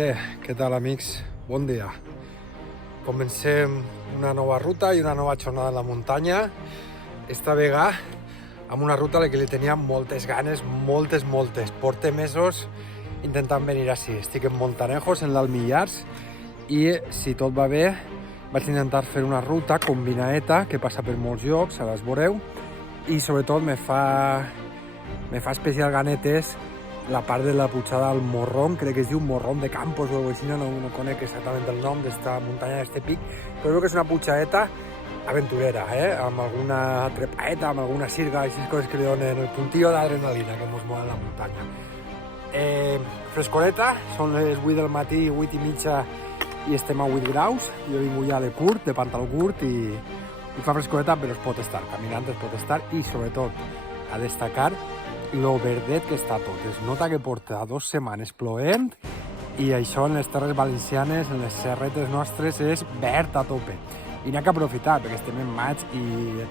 Què tal, amics? Bon dia. Comencem una nova ruta i una nova jornada en la muntanya. Esta vegada amb una ruta a la que li tenia moltes ganes, moltes. Porte mesos intentant venir així. Estic en Montanejos, en l'Alt Millars, i si tot va bé vaig intentar fer una ruta combinaeta que passa per molts llocs, ara es veureu, i sobretot me fa especial ganetes la part de la pujada al Morrón, crec que es diu Morrón de Campos o alguna cosa així, no conec exactament el nom d'esta muntanya, d'este pic, però crec que és una pujadeta aventurera, amb alguna trepaeta, amb alguna sirga, aquestes coses que li donen el puntillo d'adrenalina que ens mouen a la muntanya. Frescoreta, són les 8 del matí, 8 i mitja, i estem a 8 graus. Jo vinc ja de curt, de pantaló curt, i fa frescoreta, però es pot estar, caminant es pot estar, i sobretot a destacar lo verdet que està tot. Es nota que porta 2 setmanes plovent i això en les terres valencianes, en les serretes nostres, és verd a tope. I n'hi ha que aprofitar, perquè estem en maig i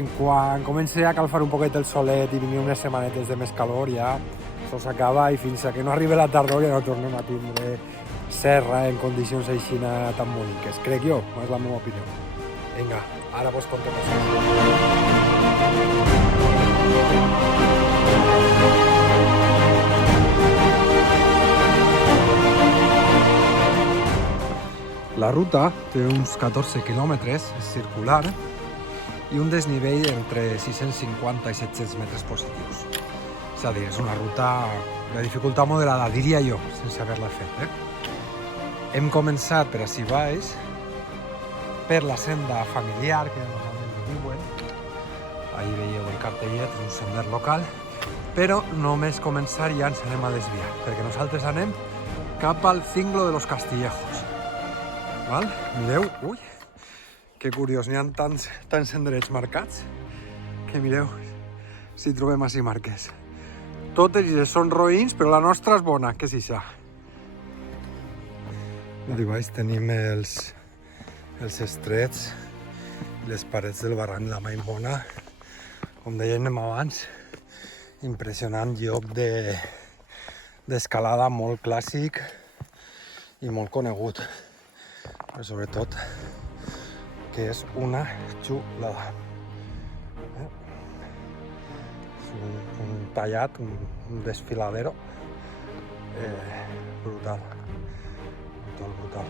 en quan comenci a calfar un poquet el solet i vinguin unes setmanetes de més calor, ja això s'acaba i fins a que no arribi la tardor ja no tornem a tindre serra en condicions així tan boniques. Crec jo, és la meva opinió. Vinga, ara vos contem això. La ruta té uns 14 quilòmetres, és circular, i un desnivell entre 650 i 700 metres positius. És a dir, és una ruta de dificultat moderada, diria jo, sense haver-la fet. Hem començat per ací baix, per la senda familiar, que normalment diuen. Ahí veieu el cartellet, és un sender local, però només començar ja ens anem a desviar, perquè nosaltres anem cap al Cinglo de los Castillejos. Val? Mireu, ui, que curiós, n'hi ha tants senderets marcats que mireu si trobem així marques. Totes són roïns, però la nostra és bona, què és això? Aquí baix tenim els estrets i les parets del barranc de la Maimona, com dèiem abans, impressionant lloc d'escalada molt clàssic i molt conegut. Però sobretot que és una xulada. És un tallat, un desfiladero brutal. Brutal.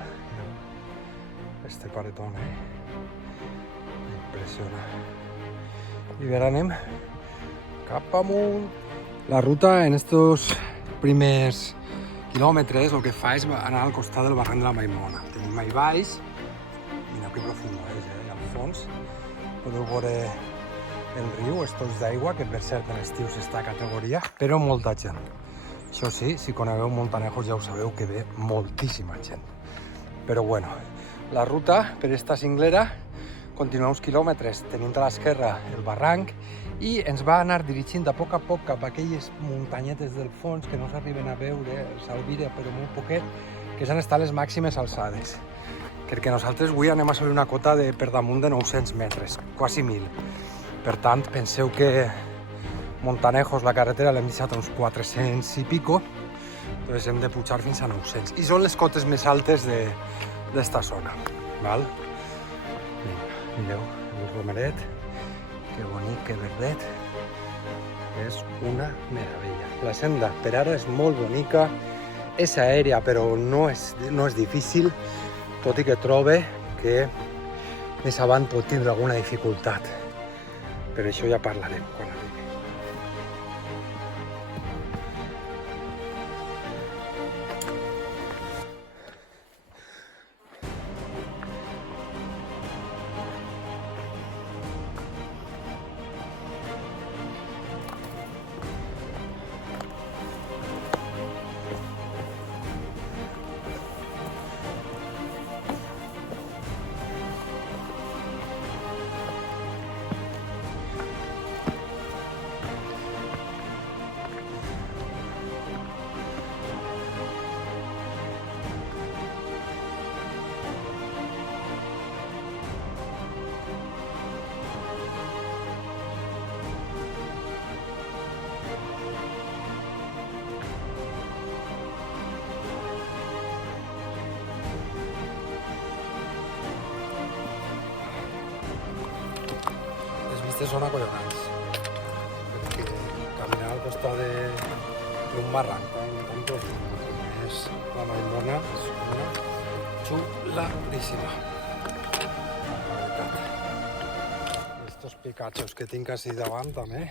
Este paretón, impressionant. I ara anem cap amunt. La ruta en estos primers quilòmetres el que fa és anar al costat del barranc de la Maimona. Tenim ahí baix, mireu que profundo és, al fons podeu veure el riu, estolls d'aigua, que per cert en estiu s'està a categoria, però molta gent. Això sí, si conegueu Montanejos ja ho sabeu que ve moltíssima gent. Però bueno, la ruta per esta cinglera continua uns quilòmetres, tenint a l'esquerra el barranc, i ens va anar dirigint a poc cap a aquelles muntanyetes del fons que no s'arriben a veure, s'albira però molt poquet, que han estat les màximes alçades. Perquè nosaltres avui anem a assolir una cota de per damunt de 900 metres, quasi 1.000. Per tant, penseu que Montanejos, la carretera, l'hem deixat a uns 400 i pico, doncs hem de pujar fins a 900. I són les cotes més altes d'esta zona. Val? Mireu, el romeret, que bonic, que verdet, és una meravella. La senda per ara és molt bonica, és aèria però no és difícil, tot i que trobe que més avant pot tindre alguna dificultat, però això ja parlarem quan arribi. Aquestes són acollonants, perquè caminar al costat d'un barranc tan profund com és la Maimona és una xuladíssima. La veritat. Estos picachos que tinc així davant també,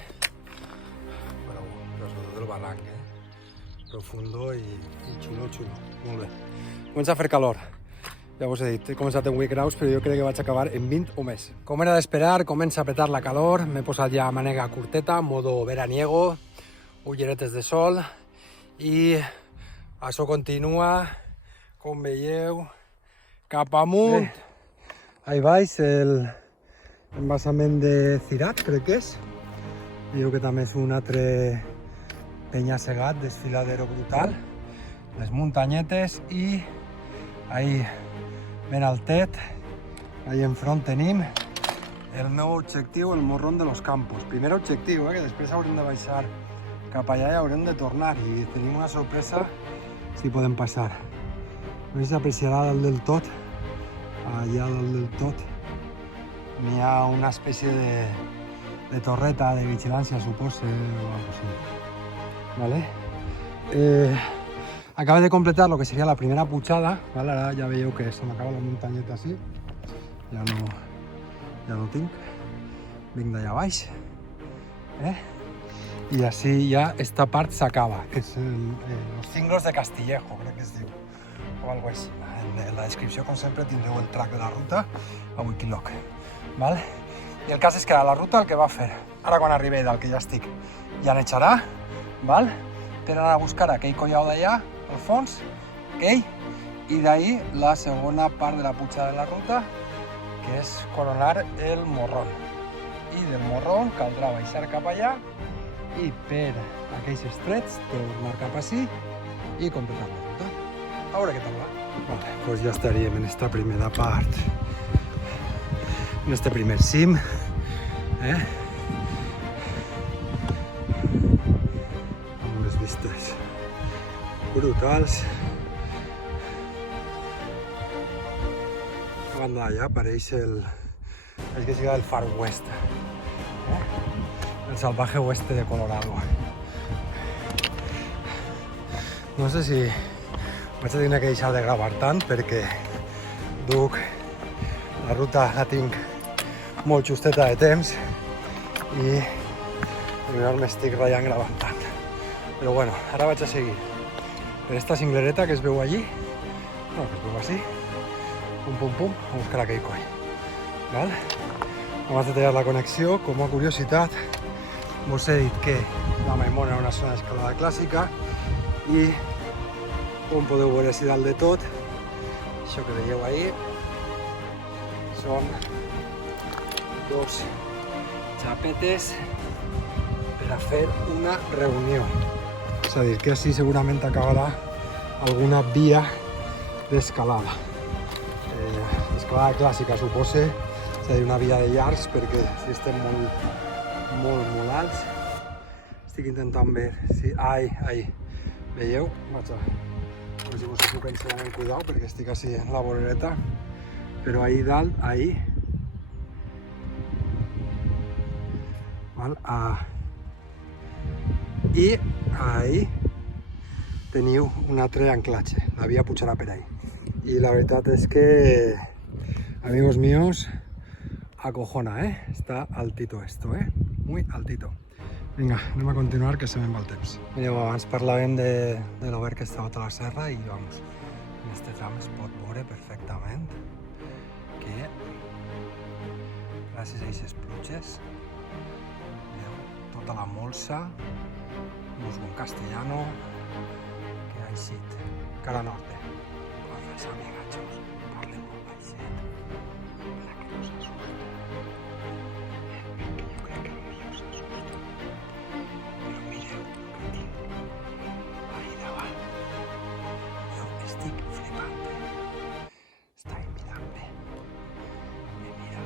però sobretot el barranc, profundo i xulo. Molt bé. Comença a fer calor. Ja us he dit, he començat en 8 graus, però jo crec que vaig acabar en 20 o més. Com era d'esperar, comença a petar la calor, m'he posat ja mànega curteta, modo veraniego, ulleretes de sol, i això continua, com veieu, cap amunt. Ahí baix l'embassament de Cirat, crec que és. Veieu que també és un altre penya-segat, desfiladero brutal. Les muntanyetes i ahí ben altet, ahí enfront tenim el meu objectiu, el Morrón de los Campos. Primer objectiu, que després haurem de baixar cap allà i haurem de tornar i tenim una sorpresa si podem passar. No sé si s'apreciarà dalt del tot, allà dalt del tot n'hi ha una espècie de torreta de vigilància, supose, o algo així. Vale? Acaba de completar lo que sería la primera pujada, ¿vale? Ara ja veieu que se m'acaba la muntanyeta així, ja no tinc, vinc d'allà baix, i així ja esta part s'acaba, que és los cinglos de Castillejo, crec que es diu, o algo així. En la descripció, com sempre, tindreu el track de la ruta a Wikiloc, ¿vale? I el cas és que la ruta el que va fer, ara quan arribi del que ja estic, ja n'eixarà, ¿vale? Per anar a buscar aquell collao d'allà, al fons, aquell, i d'ahir la segona part de la pujada de la ruta, que és coronar el Morrón. I del Morrón caldrà baixar cap allà i per aquells estrets tornar cap així i completar la ruta. A veure què tal va. Vale, pues ja estaríem en esta primera part, en este primer cim, amb les vistes brutals. A banda d'allà apareix que siga el Far West, el salvaje oeste de Colorado. No sé si vaig tenir que deixar de gravar tant perquè duc la ruta, la tinc molt justeta de temps i no m'estic ratllant gravant tant. Però bueno, ara vaig a seguir per esta cinglereta que es veu allí, no, que es veu així, pum, a buscar aquell coll. Val? Abans de tallar la connexió, com a curiositat, us he dit que la Maimona era una zona d'escalada clàssica i com podeu veure així dalt de tot, això que veieu ahí són dos xapetes per a fer una reunió. És a dir, que així segurament acabarà alguna via d'escalada. Escalada clàssica, supose, és a dir, una via de llargs, perquè si estem molt alts. Estic intentant veure si... Ai, veieu? Vaig a veure si us ho puc ensenyar amb cuidado, perquè estic així en la vorereta. Però ahí dalt, ahí... Val? I ahí teniu un altre anclatge, la via pujarà per ahí. I la veritat és que, amigos míos, acojona, Està altito esto, muy altito. Vinga, anem a continuar, que se me'n va el temps. Mireu, abans parlàvem de l'obert que està a la serra i, vamos, en este tram es pot veure perfectament que gràcies a aquestes pluges, veieu, tota la molsa, musgo castellano, que ha eixit cara norte. Pues amigachos, parlem molt baixet, para que no s'asusten. Jo crec que potser s'asusten. Però mireu el que tinc ahí davant. Jo estic flipant. Està ahí mirant-me. Me mira.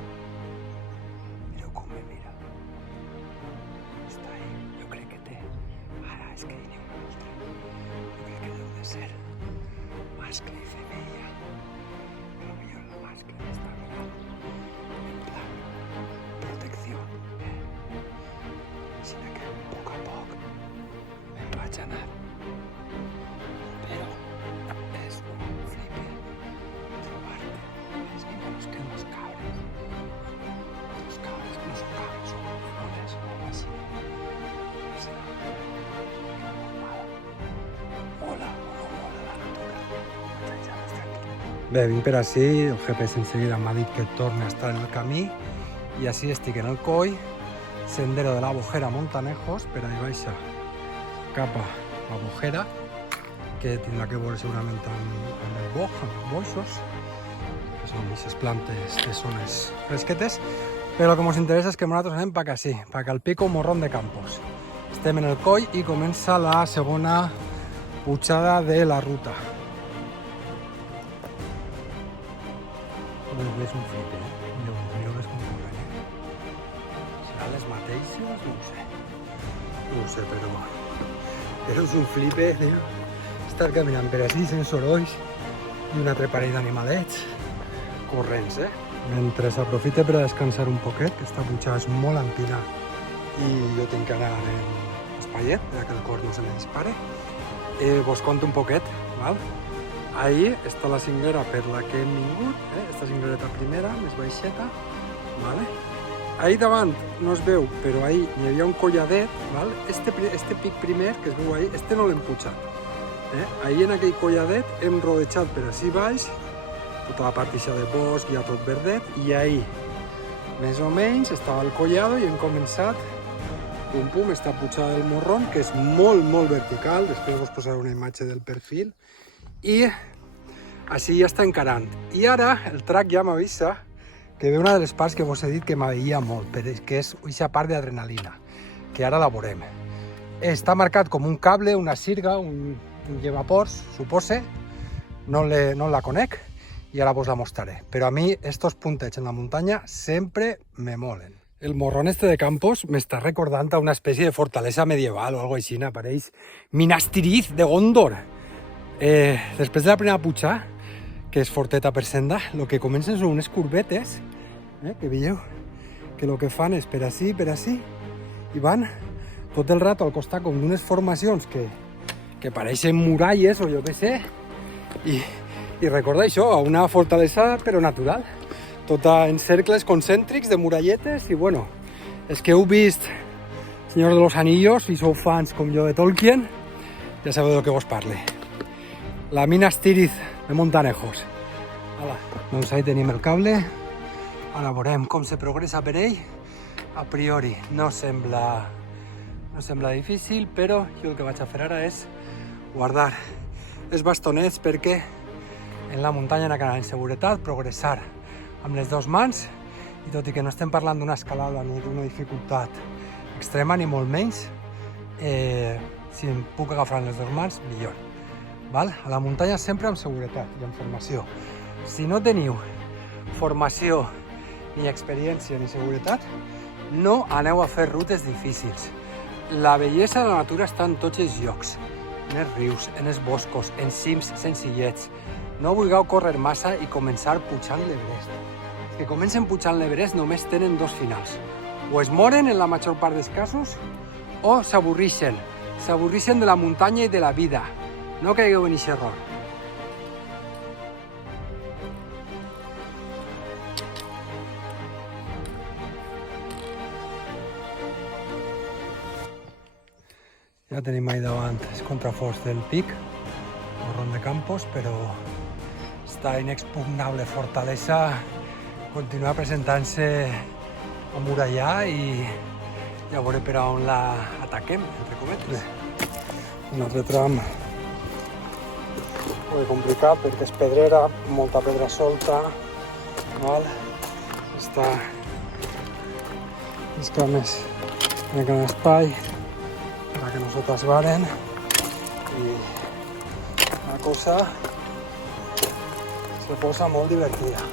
Mireu com me mira. Està ahí. Jo crec que té. Ara és que hi ha una altra. Jo crec que deu de ser mascle i femella. Però millor la mascle m'està mirant. En plan, protecció. vaig anar. Però és un flipe trobar-te les animals que les cabres. Les cabres no són cabres, són leones o així. Mola o no mola la natura. Bé, vinc per ací, el GPS en seguida m'ha dit que torni a estar en el camí i així estic en el coll, sendero de la Bojera Montanejos, per ahí baixa cap a la Bojera, que tindrà que veure segurament amb el boj, amb els boixos, que són aquestes plantes de zones fresquetes, però el que ens interessa és que nosaltres anem per ací, per al Pico Morrón de Campos. Estem en el coll i comença la segona pujada de la ruta. És un flip, Mireu les com corren, Seran les mateixes? No ho sé, però és un flipe, tio. Estar caminant per així sense sorolls i un altre parell d'animalets corrents, Mentre s'aprofita per a descansar un poquet, que esta pujada és molt empinada i jo tinc que anar en espaiet, perquè el cor no se me dispare. Vos conto un poquet, val? Ahí està la cinglera per la que hem vingut, esta cinglereta primera, més baixeta, vale? Ahí davant no es veu, però ahí hi havia un colladet, val? Este pic primer que es veu ahí, este no l'hem pujat. Ahí en aquell colladet hem rodejat per ací baix, tota la part de bosc, ja tot verdet, i ahí, més o menys, estava el collado i hem començat, pum, esta pujada del morrón, que és molt, molt vertical, després vos posaré una imatge del perfil, i així ja està encarant. I ara el track ja m'avisa que ve una de les parts que vos he dit que m'aveia molt, que és aquesta part d'adrenalina, que ara la veurem. Està marcat com un cable, una sirga, un llevapors, supose, no la conec i ara vos la mostraré. Però a mi estos puntets en la muntanya sempre me molen. El morrón este de Campos m'està recordant a una espècie de fortalesa medieval o algo així, apareix Minas Tirith de Gondor. Després de la primera pujada, que és forteta per senda, el que comencen són unes curvetes, que veieu, que el que fan és per ací, i van tot el rato al costat com d'unes formacions que pareixen muralles o jo què sé, i recorda això, a una fortalesa però natural, tota en cercles concèntrics de muralletes, i bueno, és que heu vist Señor de los Anillos i sou fans com jo de Tolkien, ja sabeu de què vos parle. La Minas Tirith de Montanejos. Doncs ahí tenim el cable. Ara veurem com se progressa per ell. A priori no sembla difícil, però jo el que vaig a fer ara és guardar els bastonets perquè en la muntanya n'ha d'anar en seguretat, progressar amb les dues mans, i tot i que no estem parlant d'una escalada ni d'una dificultat extrema, ni molt menys, si em puc agafar en les dues mans, millor. Val? A la muntanya sempre amb seguretat i amb formació. Si no teniu formació, ni experiència, ni seguretat, no aneu a fer rutes difícils. La bellesa de la natura està en tots els llocs, en els rius, en els boscos, en cims senzillets. No vulgueu córrer massa i començar pujant l'Everest. Els que comencen pujant l'Everest només tenen dos finals. O es moren en la major part dels casos, o s'avorrixen. S'avorrixen de la muntanya i de la vida. No caigueu en aquest error. Ja tenim ahí davant els contraforts del pic, Morrón de Campos, però esta inexpugnable fortalesa continua presentant-se amurallada i ja veuré per on la ataquem, entre cometes. Un altre tram molt complicat perquè és pedrera, molta pedra solta, està les cames en aquest espai para que nosotras varen i la cosa se posa molt divertida.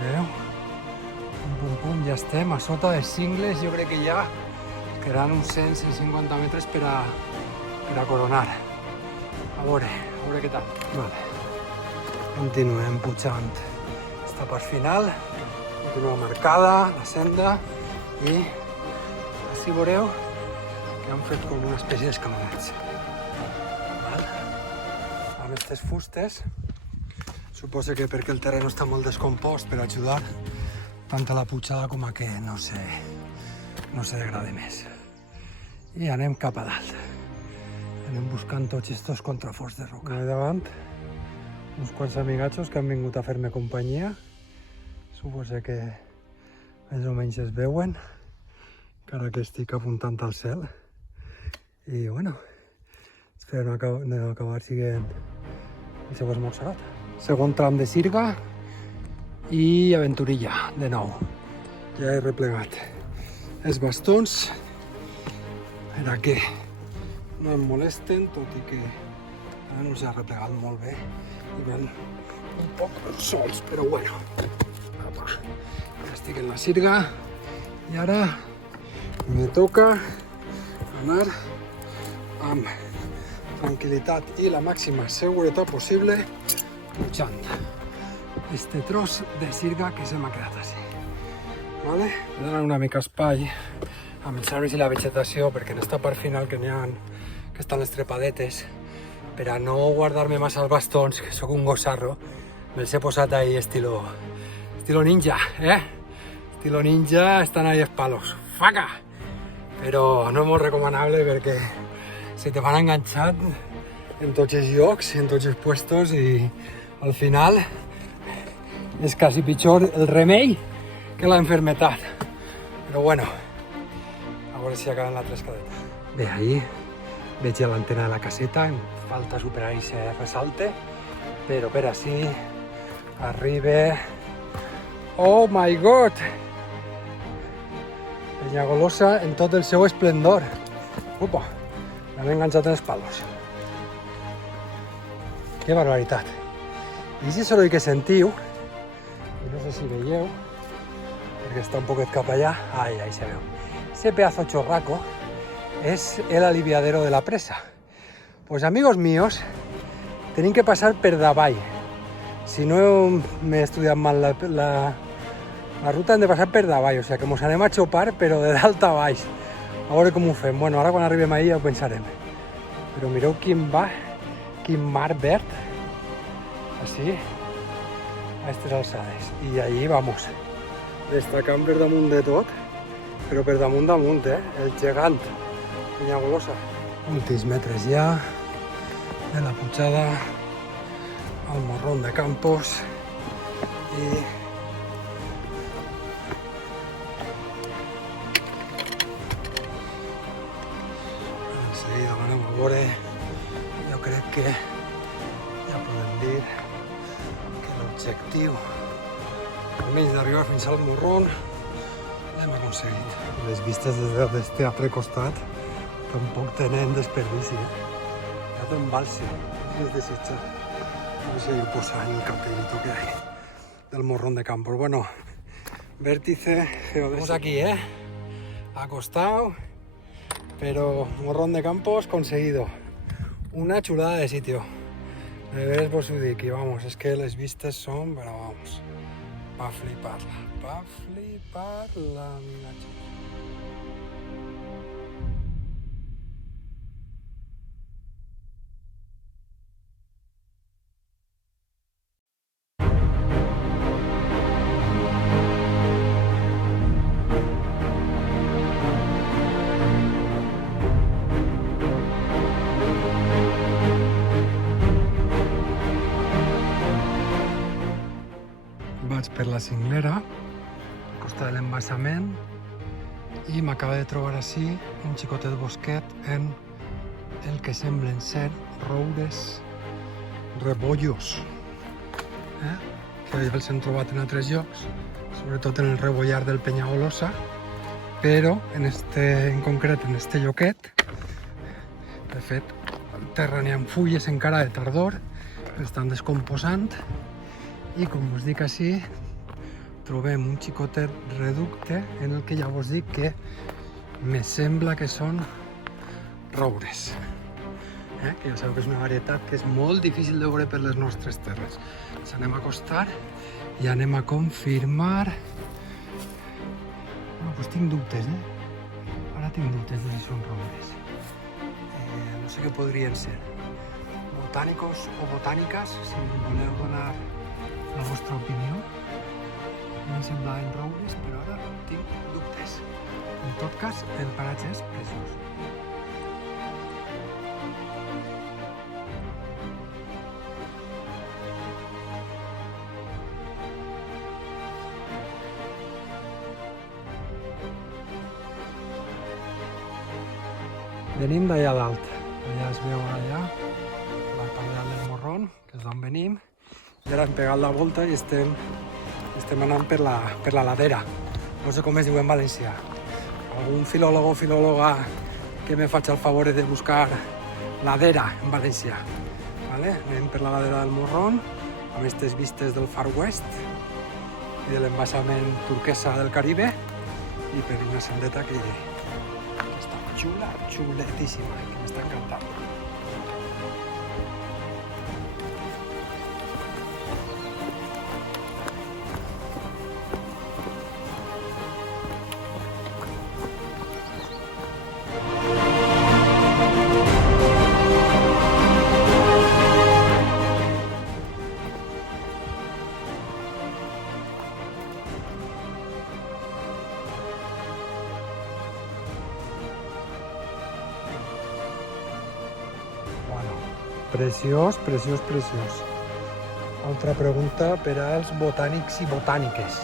Veieu? Pum, ja estem a sota de cingles, jo crec que ja quedaran uns 100-150 metres per a coronar. A veure què tal. Vale. Continuem pujant esta part final, continua marcada la senda i així veureu que que han fet com una espècie d'escalonats. Amb aquestes fustes, suposo que perquè el terreny està molt descompost per ajudar tant a la pujada com a que no se degrade més. I anem cap a dalt. Anem buscant tots estos contraforts de roca. Allà davant, uns quants amigatxos que han vingut a fer-me companyia. Suposo que més o menys es veuen, encara que estic apuntant al cel. I bueno, espero no acabar siguent el seu esmorzarat. Segon tram de Sirga i aventurilla, de nou. Ja he replegat els bastons per a que no em molesten, tot i que ara no s'ha replegat molt bé i ven un poc sols, però bueno. Apa, ja estic en la Sirga i ara me toca anar amb tranquil·litat i la màxima seguretat possible pujant este tros de Sirga que se m'ha quedat així. Vale? He d'anar una mica espai amb els arbres i la vegetació perquè en esta part final que n'hi ha que estan les trepadetes per a no guardar-me massa els bastons, que sóc un gossarro, me'ls he posat ahí estilo ninja, Estilo ninja, estan ahí els palos. Faca! Però no és molt recomanable perquè se te van enganxat en tots els llocs, en tots els puestos i al final és quasi pitjor el remei que la enfermetat. Però bueno, a veure si acaben la trescadeta. Bé, ahí veig l'antena de la caseta, em falta superar aquest ressalte, però per així arriba... Oh my god! Peñagolosa en tot el seu esplendor. Upa, m'han enganxat en els palos. Que barbaritat. I aquest soroll que sentiu, no sé si veieu, perquè està un poquet cap allá, ahí se veu. Ese pedazo chorraco es el aliviadero de la presa. Pues amigos míos, tenim que passar per davall. Si no m'he estudiat mal la ruta, hem de passar per davall, o sigui que mos anem a xopar, però de dalt a baix. A veure com ho fem. Bueno, ara quan arribem ahí ja ho pensarem. Però mireu quin mar verd, així, a aquestes alçades. I allí, vamos, destacant per damunt de tot, però per damunt, el gegant Peñagolosa. Últims metres ja de la pujada al Morrón de Campos i en seguida l'anem a veure. Jo crec que ja podem dir que l'objectiu, almenys d'arribar fins al Morrón, l'hem aconseguit. Les vistes des d'aquest altre costat tampoc tenen desperdici. Ja t'embalse, si és desitjat. No sé si ho posa en el cartelito que hay del Morrón de Campos. Bueno, vértice geodésico. Estamos aquí, acostado, pero Morrón de Campos conseguido. Una chulada de sitio. De veres vos ho dic, i vamos, es que les vistes són, però vamos, pa fliparla, amigatxos. Vaig per la cinglera, al costat de l'embassament, i m'acaba de trobar així un xicotet bosquet en el que semblen ser roures rebollos, que els hem trobat en altres llocs, sobretot en el rebollar del Peñagolosa, però en concret en este lloquet, de fet, el terra n'hi ha fulles encara de tardor, estan descomposant, i com us dic així, trobem un xicotet reducte en el que ja vos dic que me sembla que són roures. Que ja sabeu que és una varietat que és molt difícil de veure per les nostres terres. Ens anem a acostar i anem a confirmar. Bueno, doncs tinc dubtes, Ara tinc dubtes de si són roures. No sé què podrien ser. Botànicos o botàniques, si em voleu donar la vostra opinió. Em semblaven roures, però ara tinc dubtes. En tot cas, el paratge és preciós. Venim d'allà dalt. Allà es veu allà, la part del Morrón, que és d'on venim. I ara hem pegat la volta i estem anant per la ladera. No sé com es diu en valencià. Algun filòleg o filòloga que me faig el favor de buscar ladera en valencià. Vale? Anem per la ladera del Morrón, amb aquestes vistes del Far West i de l'embassament turquesa del Caribe i per una sendeta que està xula, xuletíssima, que m'està encantant. Preciós, preciós, preciós. Altra pregunta per als botànics i botàniques.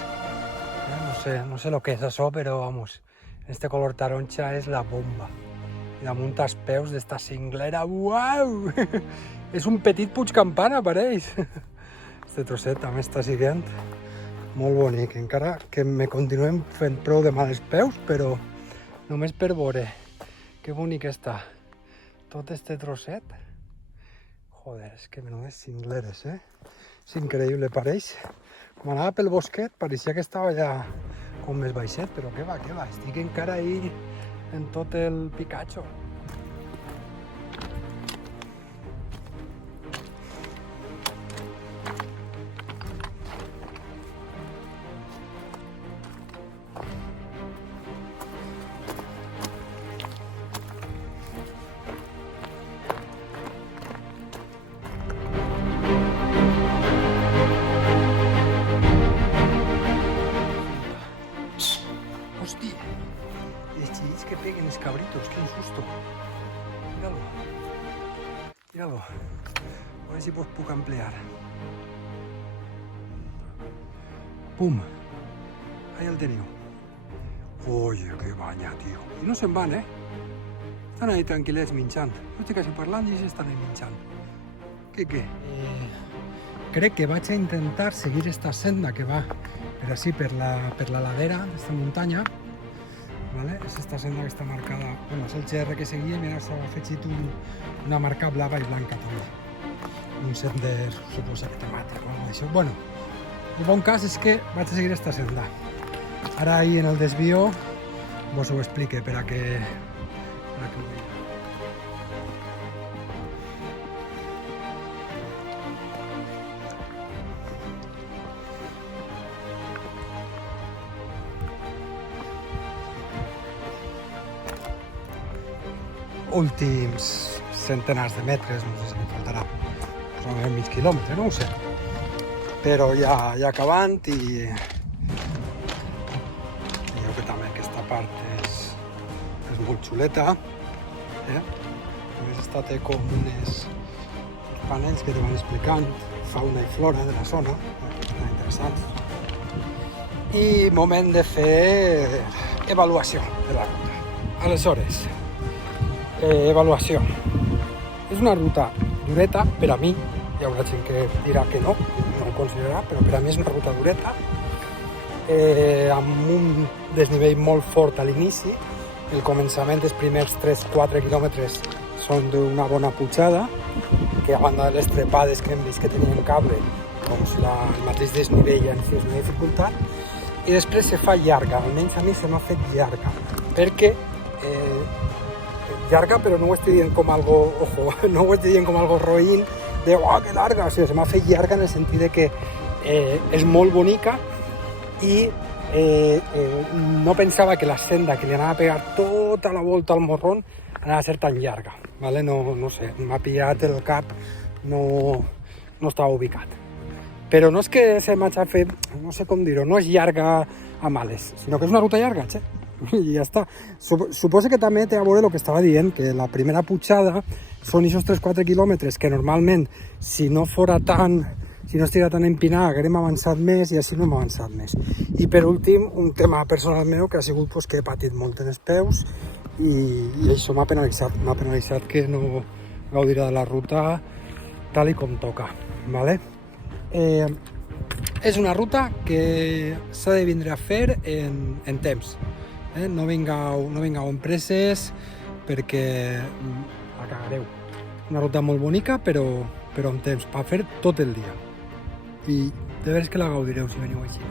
No sé lo que és això, però vamos, este color taronja és la bomba. I damunt als peus d'esta cinglera, uau! És un petit Puig Campana, pareix. Este trosset també està siguent molt bonic, encara que me continuem fent prou de mal els peus, però només per veure que bonic està tot este trosset. Joder, és que menudes cingleres, És increïble, pareix. Com anava pel bosquet, pareixia que estava ja com més baixet, però què va, estic encara ahí en tot el Picacho. Hòstia, els xillits que peguen els cabritos, quin susto. Míralo. A veure si puc ampliar. Pum. Ahí el teniu. Oye, que banya, tio. I no se'n van, Estan ahí tranquil·lets minxant. Jo estic així parlant i ells estan ahí minxant. Què? Crec que vaig a intentar seguir esta senda que va per així, per la ladera d'esta muntanya. Vale? És esta senda que està marcada, és el GR que seguia i mira, s'ha afegit una marca blava i blanca també. Un sender, suposat, temàtic o alguna d'això. Bueno, el bon cas és que vaig a seguir esta senda. Ara ahí en el desvío vos ho explique per a que ho veieu. Últims centenars de metres, no sé si em faltarà mig quilòmetre, no ho sé, però ja acabant i veieu que també aquesta part és molt xuleta, A més està té com uns panells que te van explicant fauna i flora de la zona, molt interessant. I moment de fer avaluació de la ruta. Aleshores, avaluació. És una ruta dureta per a mi, hi haurà gent que dirà que no ho considerarà, però per a mi és una ruta dureta, amb un desnivell molt fort a l'inici. El començament dels primers 3-4 quilòmetres són d'una bona pujada, que a banda de les trepades que hem vist que tenien cable, doncs el mateix desnivell en si és una dificultat, i després se fa llarga, almenys a mi se m'ha fet llarga, perquè llarga, però no ho estic dient com algo, no ho estic dient com algo roïn, de que larga, o sigui, se m'ha fet llarga en el sentit de que és molt bonica i no pensava que la senda que li anava a pegar tota la volta al morrón anava a ser tan llarga, ¿vale? No sé, m'ha pillat el cap, no estava ubicat. Però no és que se m'hagi fet, no sé com dir-ho, no és llarga a males, sinó que és una ruta llarga, xe. I ja està. Suposo que també té a veure el que estava dient, que la primera pujada són aquests 3-4 quilòmetres que normalment, si no estiguera tan empinada, haguérem avançat més i així no hem avançat més. I per últim, un tema personal meu que ha sigut pues, que he patit molt en els peus i això m'ha penalitzat que no gaudirà de la ruta tal i com toca, ¿vale? És una ruta que s'ha de vindre a fer en temps. No vingueu amb presses perquè la cagareu. Una ruta molt bonica però amb temps, per fer tot el dia. I de veres que la gaudireu si veniu així.